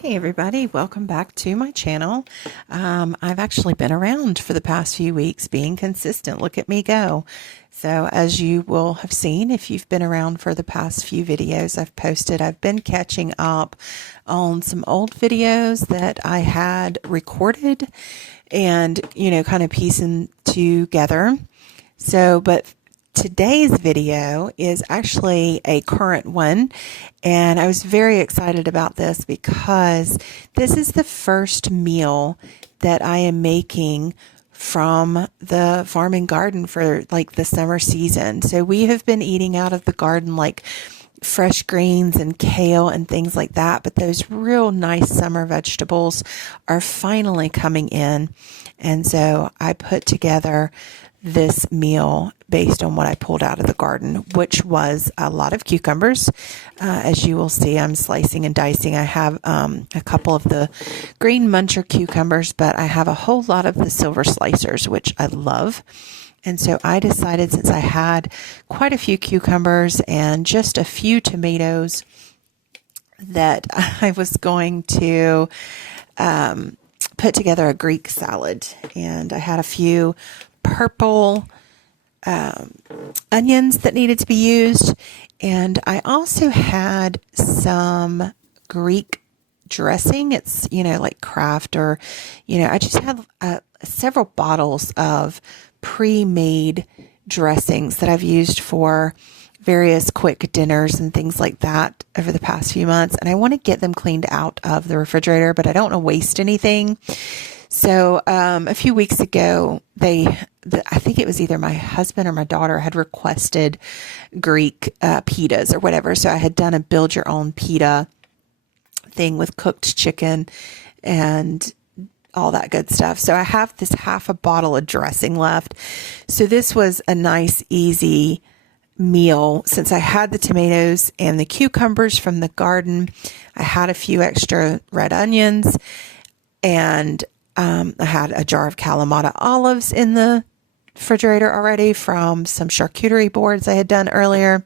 Hey everybody, welcome back to my channel. I've actually been around for the past few weeks being consistent. Look at me go. So as you will have seen, if you've been around for the past few videos I've posted, I've been catching up on some old videos that I had recorded and, kind of piecing together. But today's video is actually a current one, and I was very excited about this because this is the first meal that I am making from the farm and garden for like the summer season. So we have been eating out of the garden like fresh greens and kale and things like that, but those real nice summer vegetables are finally coming in. And so I put together this meal based on what I pulled out of the garden, which was a lot of cucumbers. As you will see, I'm slicing and dicing. I have a couple of the green muncher cucumbers, but I have a whole lot of the silver slicers, which I love. And so I decided, since I had quite a few cucumbers and just a few tomatoes, that I was going to put together a Greek salad. And I had a few purple onions that needed to be used. And I also had some Greek dressing. It's, like Kraft, or, I just had several bottles of pre-made dressings that I've used for various quick dinners and things like that over the past few months. And I want to get them cleaned out of the refrigerator, but I don't want to waste anything. So a few weeks ago, I think it was either my husband or my daughter had requested Greek pitas or whatever. So I had done a build your own pita thing with cooked chicken and all that good stuff. So I have this half a bottle of dressing left. So this was a nice, easy meal. Since I had the tomatoes and the cucumbers from the garden, I had a few extra red onions, and I had a jar of Kalamata olives in the refrigerator already from some charcuterie boards I had done earlier.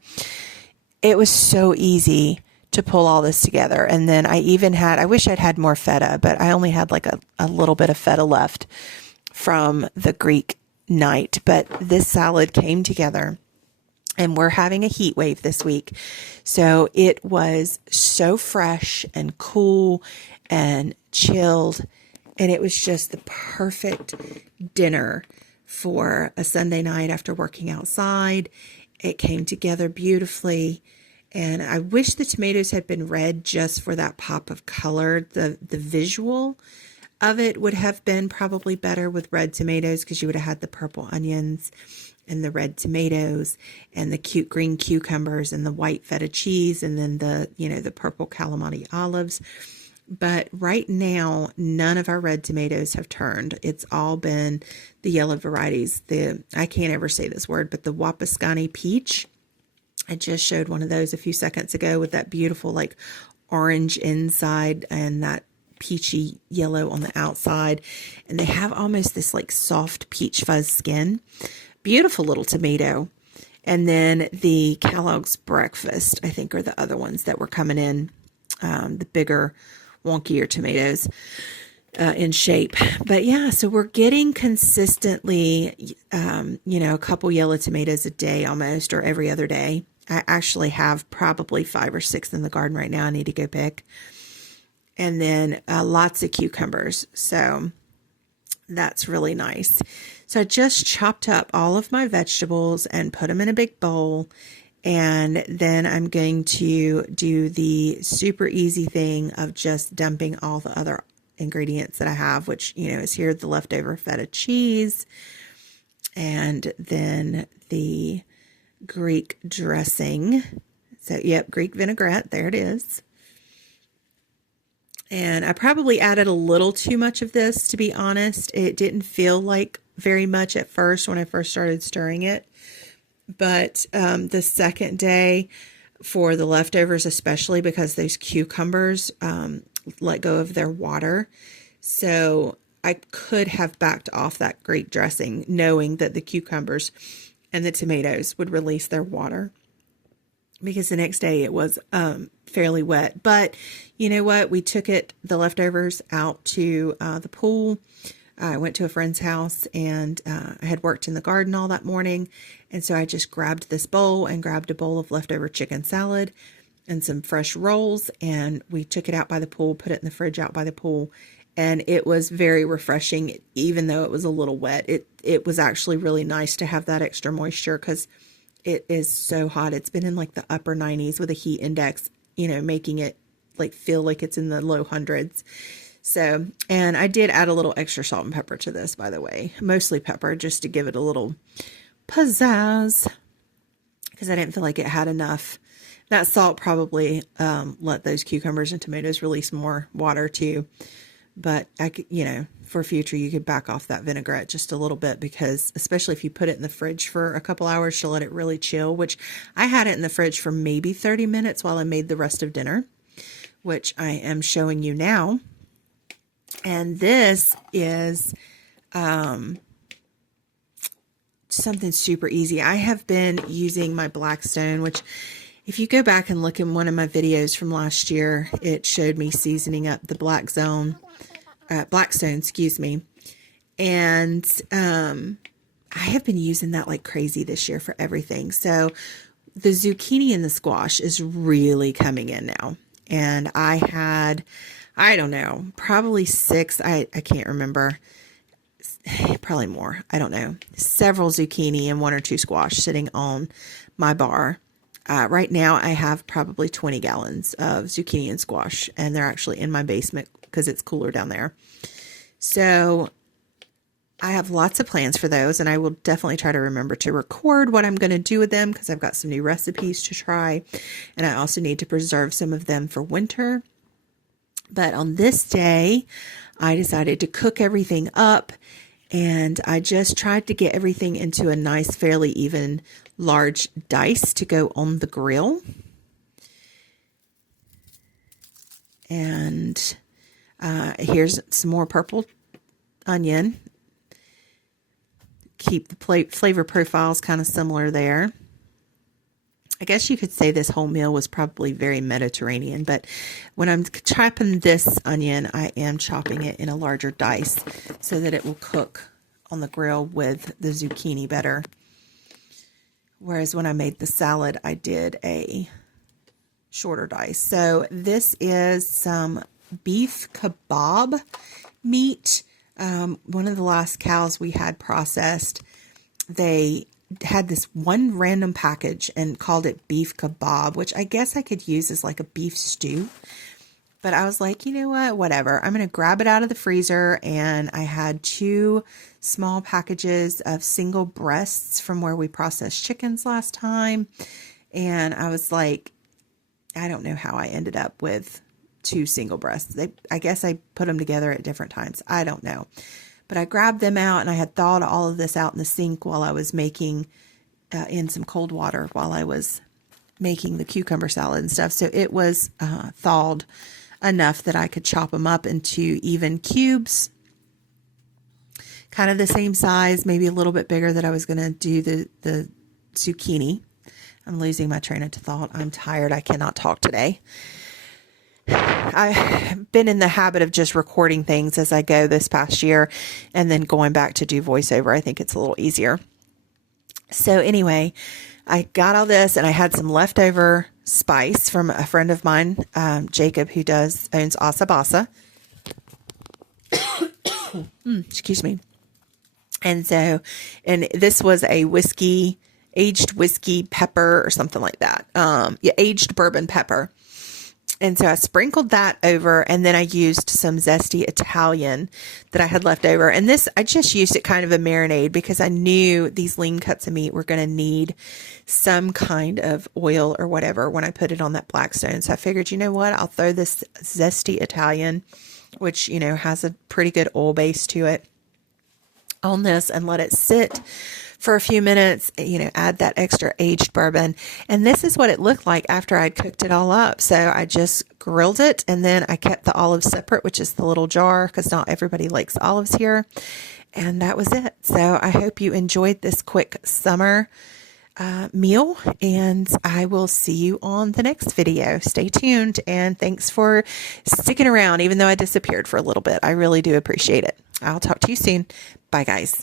It was so easy to pull all this together. And then I wish I'd had more feta, but I only had like a little bit of feta left from the Greek night. But this salad came together, and we're having a heat wave this week. So it was so fresh and cool and chilled. And it was just the perfect dinner for a Sunday night after working outside. It came together beautifully. And I wish the tomatoes had been red just for that pop of color. The visual of it would have been probably better with red tomatoes, because you would have had the purple onions and the red tomatoes and the cute green cucumbers and the white feta cheese, and then the purple calamari olives. But right now, none of our red tomatoes have turned. It's all been the yellow varieties. I can't ever say this word, but the Wapascani peach. I just showed one of those a few seconds ago with that beautiful like orange inside and that peachy yellow on the outside. And they have almost this like soft peach fuzz skin. Beautiful little tomato. And then the Kellogg's Breakfast, I think, are the other ones that were coming in, the bigger, wonkier tomatoes in shape. But yeah, so we're getting consistently, a couple yellow tomatoes a day almost, or every other day. I actually have probably 5 or 6 in the garden right now I need to go pick. And then lots of cucumbers. So that's really nice. So I just chopped up all of my vegetables and put them in a big bowl. And then I'm going to do the super easy thing of just dumping all the other ingredients that I have, which, is here the leftover feta cheese, and then the Greek dressing. So, yep, Greek vinaigrette, there it is. And I probably added a little too much of this, to be honest. It didn't feel like very much at first when I first started stirring it. But the second day, for the leftovers, especially because those cucumbers let go of their water. So I could have backed off that Greek dressing, knowing that the cucumbers and the tomatoes would release their water. because the next day it was fairly wet. But you know what? We took the leftovers out to the pool. I went to a friend's house, and I had worked in the garden all that morning. And so I just grabbed this bowl and grabbed a bowl of leftover chicken salad and some fresh rolls. And we took it out by the pool, put it in the fridge out by the pool. And it was very refreshing, even though it was a little wet. It was actually really nice to have that extra moisture, because it is so hot. It's been in like the upper 90s with a heat index, making it like feel like it's in the low hundreds. So, and I did add a little extra salt and pepper to this, by the way, mostly pepper, just to give it a little pizzazz, because I didn't feel like it had enough. That salt probably let those cucumbers and tomatoes release more water too. But I could, for future, you could back off that vinaigrette just a little bit, because especially if you put it in the fridge for a couple hours to let it really chill, which I had it in the fridge for maybe 30 minutes while I made the rest of dinner, which I am showing you now. And this is something super easy. I have been using my Blackstone, which if you go back and look in one of my videos from last year, it showed me seasoning up the Blackstone, excuse me. And I have been using that like crazy this year for everything. So the zucchini and the squash is really coming in now. And I had, I don't know, probably 6, I can't remember, probably more, I don't know, several zucchini and 1 or 2 squash sitting on my bar. Right now I have probably 20 gallons of zucchini and squash, and they're actually in my basement because it's cooler down there. So I have lots of plans for those, and I will definitely try to remember to record what I'm going to do with them, because I've got some new recipes to try, and I also need to preserve some of them for winter. But on this day, I decided to cook everything up, and I just tried to get everything into a nice, fairly even large dice to go on the grill. And here's some more purple onion. Keep the flavor profiles kind of similar there. I guess you could say this whole meal was probably very Mediterranean, but when I'm chopping this onion, I am chopping it in a larger dice so that it will cook on the grill with the zucchini better. Whereas when I made the salad, I did a shorter dice. So this is some beef kebab meat. One of the last cows we had processed, they had this one random package and called it beef kebab, which I guess I could use as like a beef stew. But I was like, you know what, whatever. I'm going to grab it out of the freezer. And I had 2 small packages of single breasts from where we processed chickens last time. And I was like, I don't know how I ended up with 2 single breasts. I guess I put them together at different times. I don't know. But I grabbed them out, and I had thawed all of this out in the sink while I was making in some cold water while I was making the cucumber salad and stuff. So it was thawed enough that I could chop them up into even cubes, kind of the same size, maybe a little bit bigger that I was going to do the zucchini. I'm losing my train of thought. I'm tired. I cannot talk today. I've been in the habit of just recording things as I go this past year and then going back to do voiceover. I think it's a little easier. So anyway, I got all this, and I had some leftover spice from a friend of mine, Jacob, who owns Asabasa. Excuse me. And so, and this was a aged whiskey pepper or something like that. Aged bourbon pepper. And so I sprinkled that over, and then I used some zesty Italian that I had left over. And this, I just used it kind of a marinade because I knew these lean cuts of meat were going to need some kind of oil or whatever when I put it on that Blackstone. So I figured, you know what, I'll throw this zesty Italian, which, has a pretty good oil base to it, on this and let it sit for a few minutes, add that extra aged bourbon. And this is what it looked like after I'd cooked it all up. So I just grilled it, and then I kept the olives separate, which is the little jar, because not everybody likes olives here. And that was it. So I hope you enjoyed this quick summer meal, and I will see you on the next video. Stay tuned, and thanks for sticking around even though I disappeared for a little bit. I really do appreciate it. I'll talk to you soon. Bye, guys.